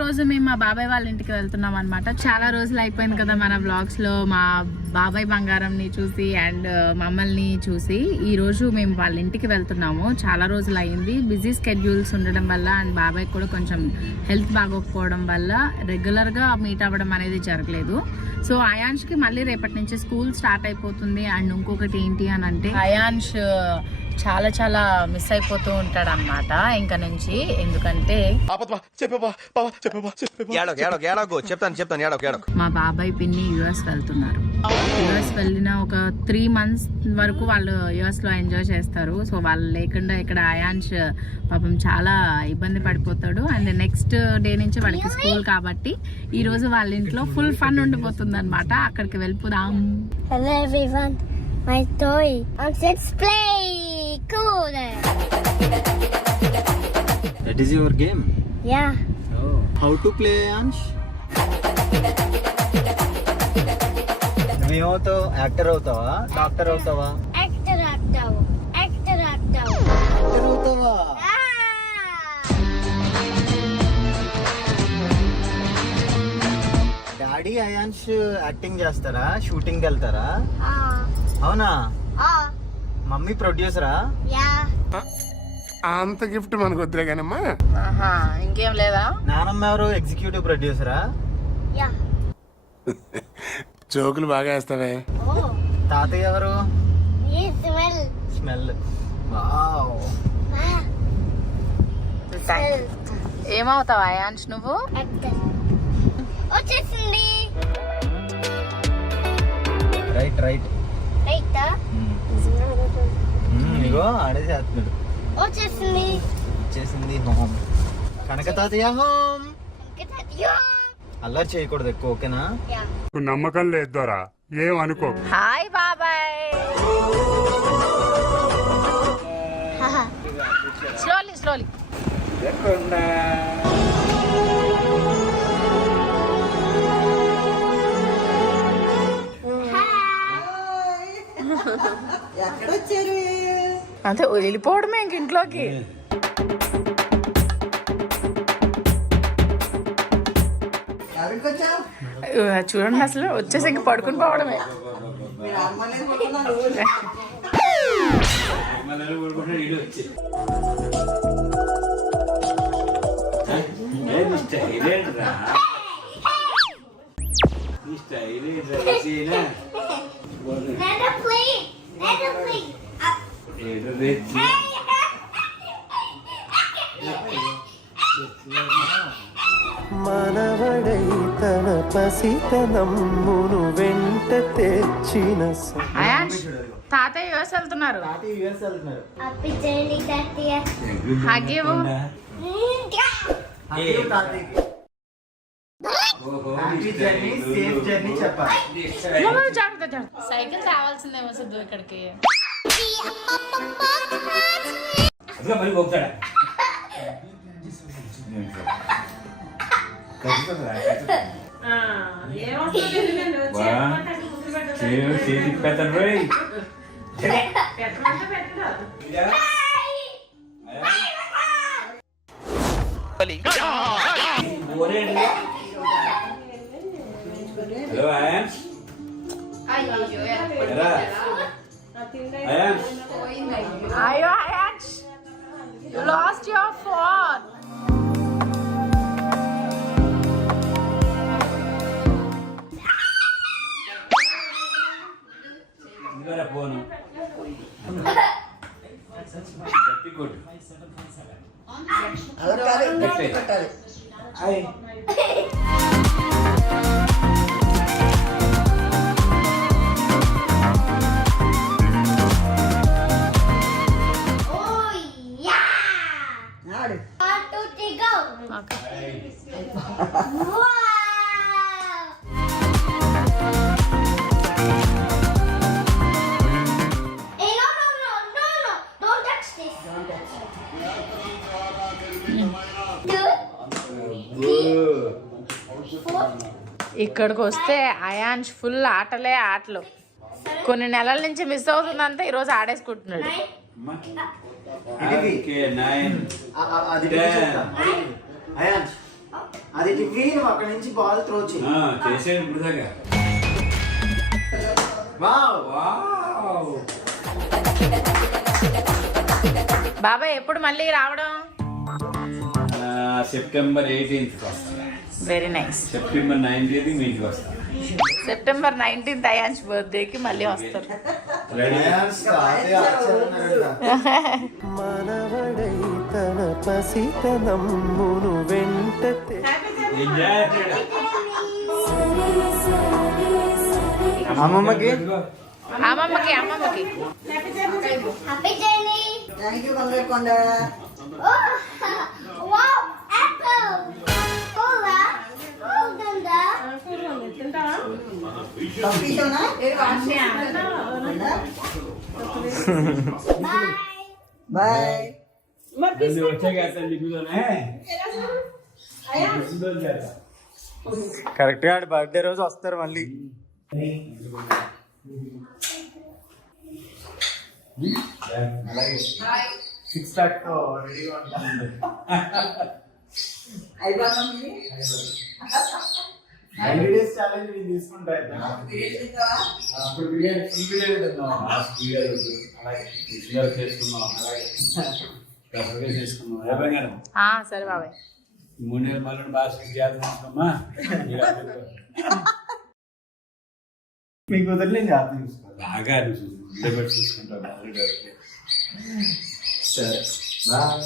రోజు మేము మా బాబాయ్ వాళ్ళ ఇంటికి వెళ్తున్నాం అనమాట. చాలా రోజులు అయిపోయింది కదా మన వ్లాగ్స్ లో మా బాబాయ్ బంగారంని చూసి అండ్ మమ్మల్ని చూసి. ఈ రోజు మేము వాళ్ళ ఇంటికి వెళ్తున్నాము. చాలా రోజులు అయింది. బిజీ స్కెడ్యూల్స్ ఉండడం వల్ల అండ్ బాబాయ్ కూడా కొంచెం హెల్త్ బాగోకపోవడం వల్ల రెగ్యులర్ గా మీట్ అవ్వడం అనేది జరగలేదు. సో అయాన్ష్ కి మళ్ళీ రేపటి నుంచి స్కూల్ స్టార్ట్ అయిపోతుంది. అండ్ ఇంకొకటి ఏంటి అని అంటే అయాన్ష్ చాలా చాలా మిస్ అయిపోతూ ఉంటాడు అనమాట ఇంకా నుంచి. ఎందుకంటే మా బాబాయ్ పిన్ని యుఎస్ వెళ్తున్నారు. యుఎస్ వెళ్ళిన ఒక 3 months వరకు వాళ్ళు యుఎస్ లో ఎంజాయ్ చేస్తారు. సో వాళ్ళు లేకుండా ఇక్కడ అయాన్ష్ పాపం చాలా ఇబ్బంది పడిపోతాడు. అండ్ నెక్స్ట్ డే నుంచి వాడికి స్కూల్ కాబట్టి ఈ రోజు వాళ్ళ ఇంట్లో ఫుల్ ఫన్ ఉండిపోతుంది అనమాట. అక్కడికి వెళ్ళిపోదాం. Hello everyone, my toy. Let's play. Cool. That is your game? Yeah. Oh. How to play, Ansh? నువ్వేమవుతావు? యాక్టర్ అవుతావా? డాక్టర్ అవుతావా? Actor అవుతావు. యాక్టర్ అవుతావా? డాడీ అయాన్ష్ యాక్టింగ్ చేస్తారా? షూటింగ్ వెళ్తారా? అవునా? మమ్మీ ప్రొడ్యూసరా? అంత గిఫ్ట్ మనకు వద్దులే కానమ్మా. ఇంకేం లేదా? నానమ్మ ఎవరు? ఎగ్జిక్యూటివ్ ప్రొడ్యూసరా? జోకులు బాగా వేస్తావే. తాతయ్య ఎవరు? స్మెల్. ఏమవుతావు అయాన్ష్ నువ్వు? వచ్చేసింది. రైట్ ఇగో ఆడేసేస్తున్నాడు. వచ్చేసింది హోమ్. కనక తాతయ్య హోమ్. అల్లరి చేయకూడదు ఎక్కువ, ఓకేనా? నమ్మకం లేదు దొరా, ఏమనుకో. హాయ్ బాబాయ్. స్లోలీ అంతే వెళ్ళిపోవడమే ఇంక ఇంట్లోకి. చూడండి అసలు వచ్చేసి ఇంక పడుకుని పోవడమే. మనవడై తన పసితనమ్మును వెంట తెచ్చిన అయాన్ష్ తాతయ్య యుఎస్ వెళ్తున్నారు. Happy journey, Tatya. హగ్ ఇవ్వు. జాగ్రత్త. సైకిల్ తేవాల్సిందేమో సిద్ధు ఇక్కడికి. హలో అయాన్ష్. అయ్యో Ayansh, you lost your phone. Phone ఇక్కడికి వస్తే అయాన్ష్ ఫుల్ ఆటలు. కొన్ని నెలల నుంచి మిస్ అవుతుందంటే ఈరోజు ఆడేసుకుంటున్నాడు. Okay, 9. అది టివ్వి నువ్వు అక్కడ నుంచి బాల్ త్రో చేయి. చేసేది ఇప్పుడు దాకా. వావ్ బాబాయ్ ఎప్పుడు మళ్ళీ రావడం? సెప్టెంబర్ 18th వస్తాను. Very nice. సెప్టెంబర్ 19th మీ ఇంటికి వస్తాను. సెప్టెంబర్ 19th అయాన్స్ బర్త్డేకి మళ్ళీ వస్తారు. అయాన్స్ తాతయ్య వచ్చారన్నారంట. మనవడై తన పసితనమ్మును వెంట అమ్మమ్మకి అమ్మమ్మకి అమ్మమ్మకి హ్యాపీ జర్నీ. థ్యాంక్ యూ కొండ. వావ్ యాపిల్ కోలా కోల్డందా పంపించానా? బాయ్. బాయ్. కరెక్ట్ గా బర్త్డే రోజు వస్తారు మళ్ళీ. సిక్స్ ప్యాక్ రెడీగా ఉంటుంది. అయిపోతాం ఇది? 90 days ఛాలెంజ్ నేను తీసుకుంటా. అప్పుడు బిర్యానీ ఫుల్ బిర్యానీ తిన్నాం. లాస్ట్ బిర్యానీ అలాగే బిర్యానీ చేసుకున్నాం. అలాగే దసరా చేసుకున్నాం. ఎవరి గారు సరే బాబాయ్. 3 నెలల మళ్ళీ బాగా జాతర చేసుకున్నామా. మీకు కుదరలేదు జాతర చూసుకోవాలి. బాగా డెబెట్ చూసుకుంటాం. సరే బాయ్.